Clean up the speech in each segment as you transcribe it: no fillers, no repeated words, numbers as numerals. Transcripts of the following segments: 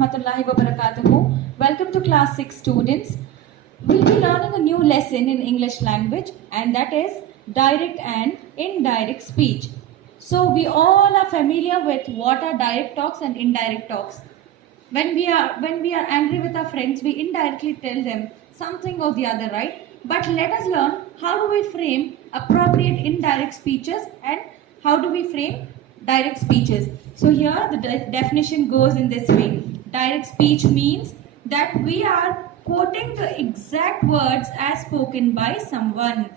warahmatullahi wabarakatuh. Welcome to class 6 students. We'll be learning a new lesson in English language, and that is direct and indirect speech. So we all are familiar with what are direct talks and indirect talks. When we are angry with our friends, we indirectly tell them something or the other, right? But let us learn how do we frame appropriate indirect speeches and how do we frame direct speeches. So here the definition goes in this way. Direct speech means that we are quoting the exact words as spoken by someone.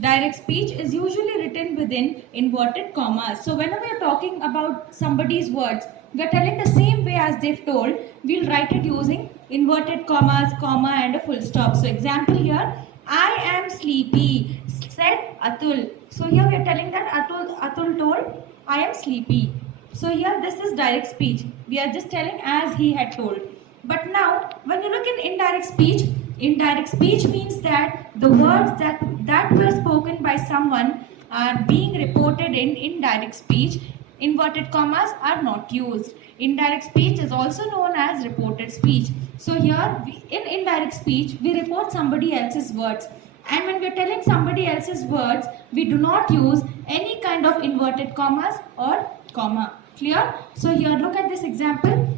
Direct speech is usually written within inverted commas. So whenever you're talking about somebody's words, we are telling the same way as they've told, we'll write it using inverted commas, comma and a full stop. So example here, I am sleepy, said Atul. So here we are telling that Atul told, I am sleepy. So here this is direct speech. We are just telling as he had told. But now when you look in indirect speech means that the words that were spoken by someone are being reported in indirect speech. Inverted commas are not used. Indirect speech is also known as reported speech. So here in indirect speech we report somebody else's words, and when we are telling somebody else's words we do not use any kind of inverted commas or comma. Clear? So here look at this example.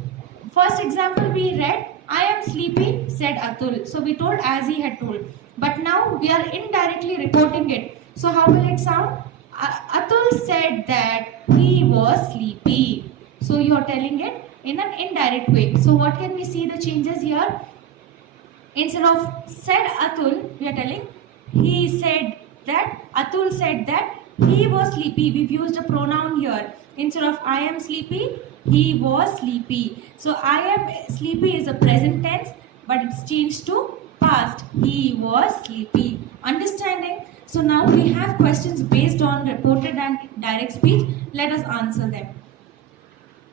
First example we read, I am sleepy, said Atul. So we told as he had told. But now we are indirectly reporting it. So how will it sound? Atul said that he was sleepy. So you are telling it in an indirect way. So what can we see the changes here? Instead of said Atul, we are telling he said that, Atul said that he was sleepy. We've used a pronoun here. Instead of I am sleepy, he was sleepy. So I am sleepy is a present tense, but it's changed to past. He was sleepy. Understanding? So now we have questions based on reported and direct speech. Let us answer them.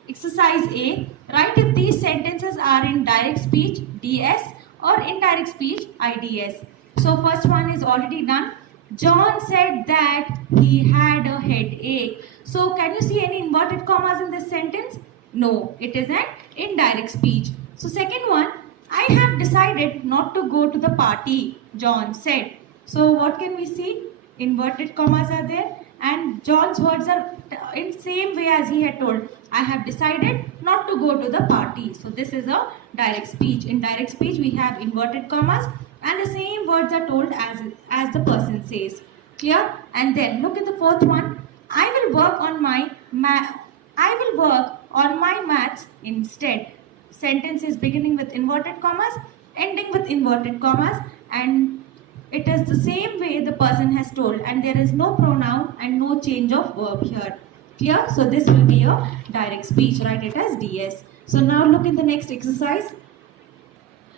Exercise A. Write if these sentences are in direct speech, DS, or indirect speech, IDS. So first one is already done. John said that he had a headache. So can you see any inverted commas in this sentence? No, it is an indirect speech. So second one, I have decided not to go to the party, John said. So what can we see? Inverted commas are there, and John's words are in same way as he had told. I have decided not to go to the party. So this is a direct speech. In direct speech we have inverted commas and the same words are told as the person says. Clear? And then look at the fourth one. I will work on my maths instead. Sentence is beginning with inverted commas, ending with inverted commas, and it is the same way the person has told, and there is no pronoun and no change of verb here. Clear? So this will be a direct speech. Write it as DS. So now look in the next exercise.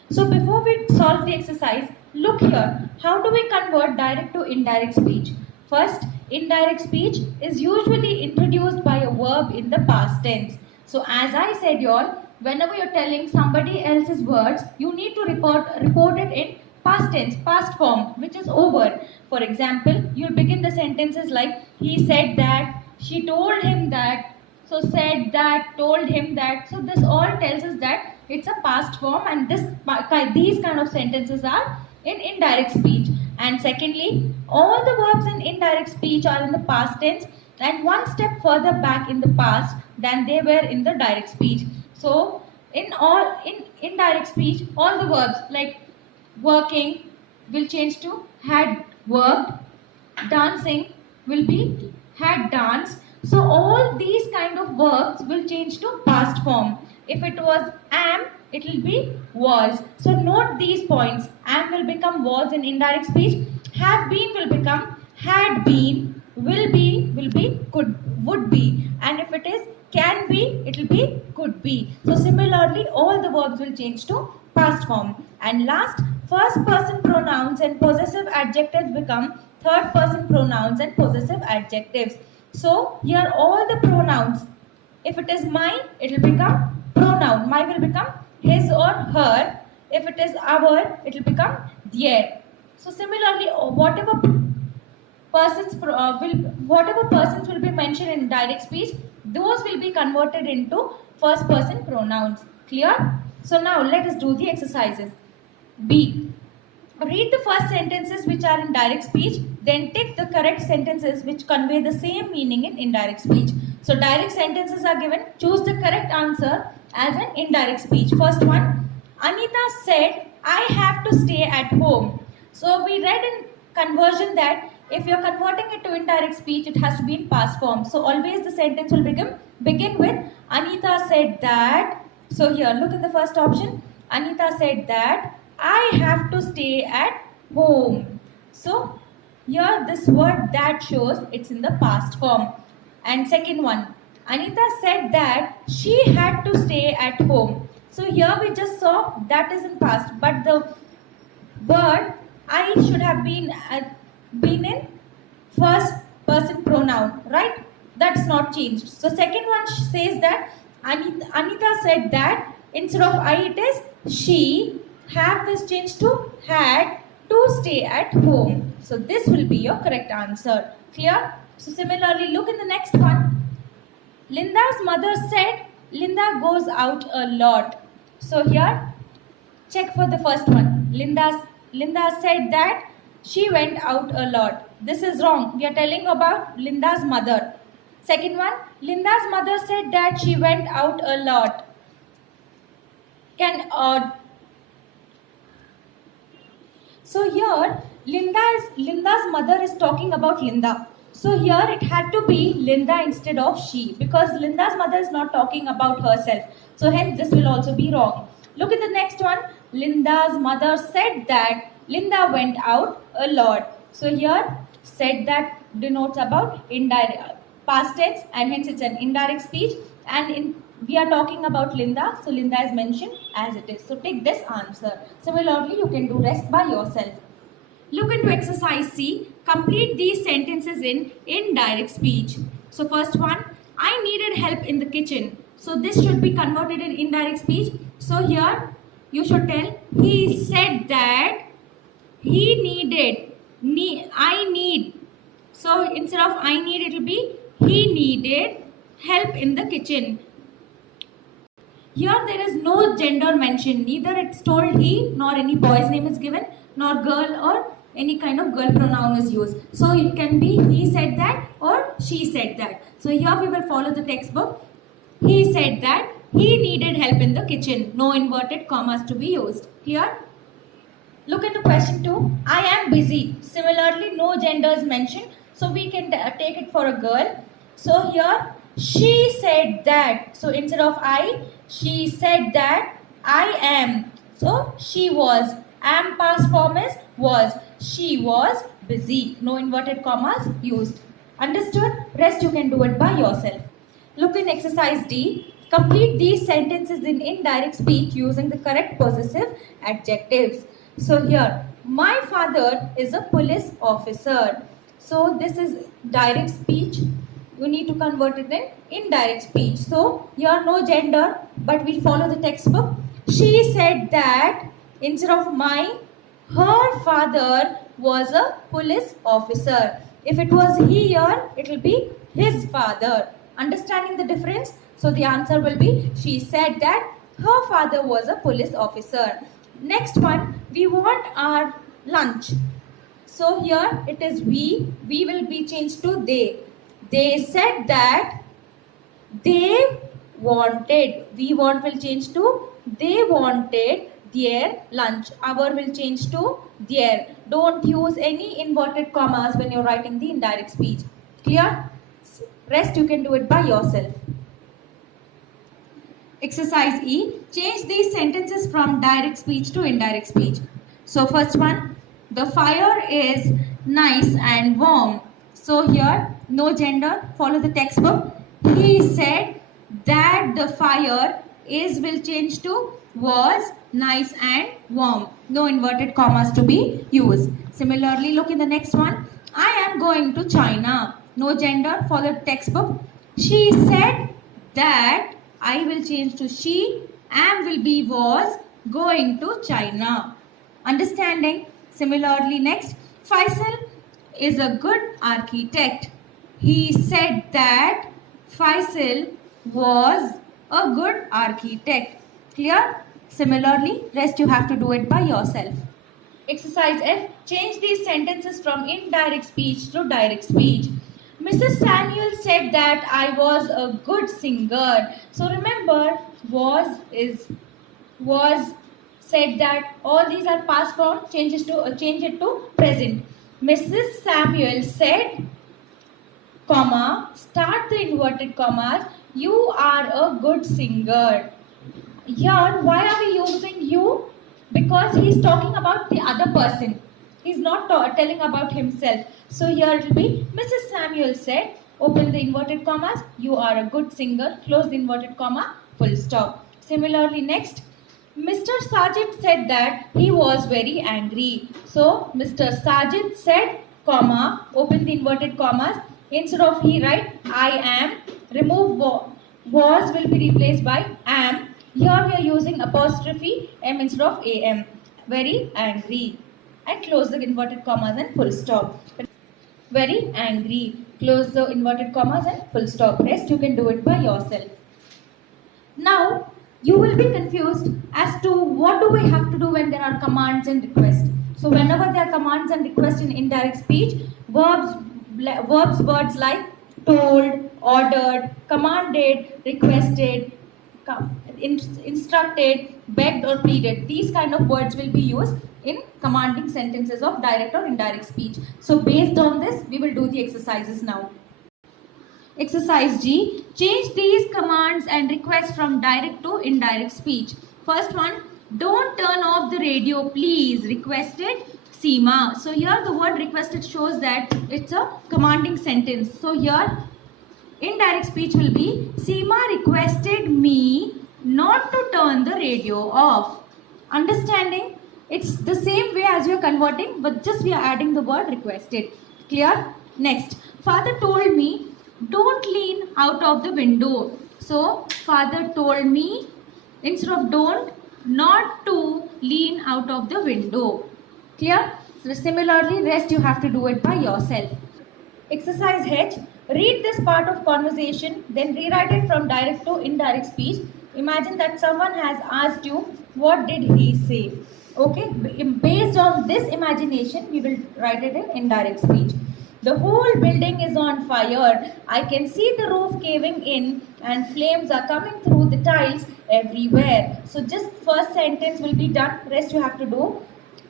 So before we solve the exercise, look here. How do we convert direct to indirect speech? First, indirect speech is usually introduced by a verb in the past tense. So as I said y'all, whenever you're telling somebody else's words, you need to report it in past tense, past form, which is over. For example, you'll begin the sentences like he said that, she told him that, so said that, told him that. So this all tells us that it's a past form, and these kind of sentences are in indirect speech. And secondly, all the verbs in indirect speech are in the past tense and one step further back in the past than they were in the direct speech. So in indirect speech, all the verbs like working will change to had worked, dancing will be had danced. So all these kind of verbs will change to past form. If it was am, it will be was. So note these points. Am will become was in indirect speech. Have been will become had been. Will be could would be. And if it is can be, it will be could be. So similarly, all the verbs will change to past form. And last, first person pronouns and possessive adjectives become third person pronouns and possessive adjectives. So here all the pronouns, if it is my, it will become pronoun. My will become his or her. If it is our, it will become their. So similarly, whatever persons will be mentioned in direct speech, those will be converted into first person pronouns. Clear? So now let us do the exercises. B. Read the first sentences which are in direct speech, then tick the correct sentences which convey the same meaning in indirect speech. So direct sentences are given. Choose the correct answer as an indirect speech. First one, Anita said, I have to stay at home. So we read in conversion that if you're converting it to indirect speech, it has to be in past form. So always the sentence will begin with Anita said that. So here, look at the first option. Anita said that I have to stay at home. So here this word that shows it's in the past form. And second one, Anita said that she had to stay at home. So here we just saw that is in past, but the word I should have been in first person pronoun, right? That's not changed. So second one says that Anita said that instead of I it is she. Have this changed to had to stay at home. So this will be your correct answer. Clear? So similarly, look in the next one. Linda's mother said Linda goes out a lot. So here, check for the first one. Linda said that she went out a lot. This is wrong. We are telling about Linda's mother. Second one, Linda's mother said that she went out a lot. So here, Linda's mother is talking about Linda. So here it had to be Linda instead of she, because Linda's mother is not talking about herself. So hence this will also be wrong. Look at the next one. Linda's mother said that Linda went out a lot. So here said that denotes about indirect past tense, and hence it's an indirect speech. And we are talking about Linda, so Linda is mentioned as it is. So take this answer. Similarly, you can do rest by yourself. Look into exercise C. Complete these sentences in indirect speech. So first one, I needed help in the kitchen. So this should be converted in indirect speech. So here you should tell he said that he needed. I need. So instead of I need, it will be he needed help in the kitchen. Here there is no gender mentioned. Neither it's told he nor any boy's name is given, nor girl or any kind of girl pronoun is used. So it can be he said that or she said that. So here we will follow the textbook. He said that he needed help in the kitchen. No inverted commas to be used. Clear? Look into question 2. I am busy. Similarly, no gender is mentioned. So we can take it for a girl. So here she said that. So instead of I, she said that I am. So she was. Am past form is was. She was busy. No inverted commas used. Understood? Rest you can do it by yourself. Look in exercise D. Complete these sentences in indirect speech using the correct possessive adjectives. So here, my father is a police officer. So this is direct speech. You need to convert it in indirect speech. So here no gender, but we follow the textbook. She said that instead of my, her father was a police officer. If it was he here, it will be his father. Understanding the difference? So the answer will be she said that her father was a police officer. Next one, we want our lunch. So here it is we will be changed to they. They said that they wanted. We want will change to they wanted their lunch. Our will change to their. Don't use any inverted commas when you're writing the indirect speech. Clear? Rest you can do it by yourself. Exercise E. Change these sentences from direct speech to indirect speech. So first one, the fire is nice and warm. So here, no gender, follow the textbook. He said that the fire is will change to was nice and warm. No inverted commas to be used. Similarly, look in the next one. I am going to China. No gender, follow the textbook. She said that I will change to she, am will be was going to China. Understanding? Similarly, next, Faisal is a good architect. He said that Faisal was a good architect. Clear? Similarly, rest you have to do it by yourself. Exercise F. Change these sentences from indirect speech to direct speech. Mrs. Samuel said that I was a good singer. So remember, was said that all these are past form. Change it to present. Mrs. Samuel said, comma, start the inverted commas. You are a good singer. Here, why are we using you? Because he is talking about the other person. He is not telling about himself. So here it will be, Mrs. Samuel said, open the inverted commas, you are a good singer, close the inverted comma, full stop. Similarly, next, Mr. Sajid said that he was very angry. So, Mr. Sajid said, comma, open the inverted commas. Instead of he write, I am, remove was will be replaced by am. Here we are using apostrophe m instead of am. Very angry. And close the inverted commas and full stop. Very angry. Close the inverted commas and full stop. Rest you can do it by yourself. Now, you will be confused as to what do we have to do when there are commands and requests. So whenever there are commands and requests in indirect speech, words like told, ordered, commanded, requested, instructed, begged or pleaded. These kind of words will be used in commanding sentences of direct or indirect speech. So based on this, we will do the exercises now. Exercise G. Change these commands and requests from direct to indirect speech. First one, don't turn off the radio please. Requested Seema. So here the word requested shows that it's a commanding sentence. So here indirect speech will be Seema requested me not to turn the radio off. Understanding? It's the same way as you're converting, but just we are adding the word requested. Clear? Next, father told me don't lean out of the window. So father told me instead of don't, not to lean out of the window. Clear? So similarly, rest you have to do it by yourself. Exercise H. Read this part of conversation, then rewrite it from direct to indirect speech. Imagine that someone has asked you, what did he say? Okay, based on this imagination, we will write it in indirect speech. The whole building is on fire. I can see the roof caving in and flames are coming through the tiles everywhere. So just first sentence will be done. Rest you have to do.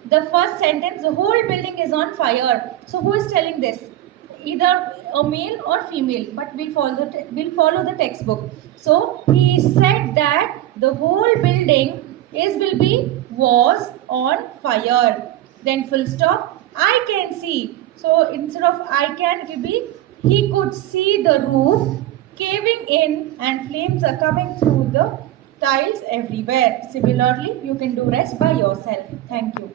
The first sentence, the whole building is on fire. So who is telling this? Either a male or female, but we'll follow the textbook. So he said that the whole building was on fire. Then full stop. I can see. So instead of I can, it will be he could see the roof caving in and flames are coming through the tiles everywhere. Similarly, you can do rest by yourself. Thank you.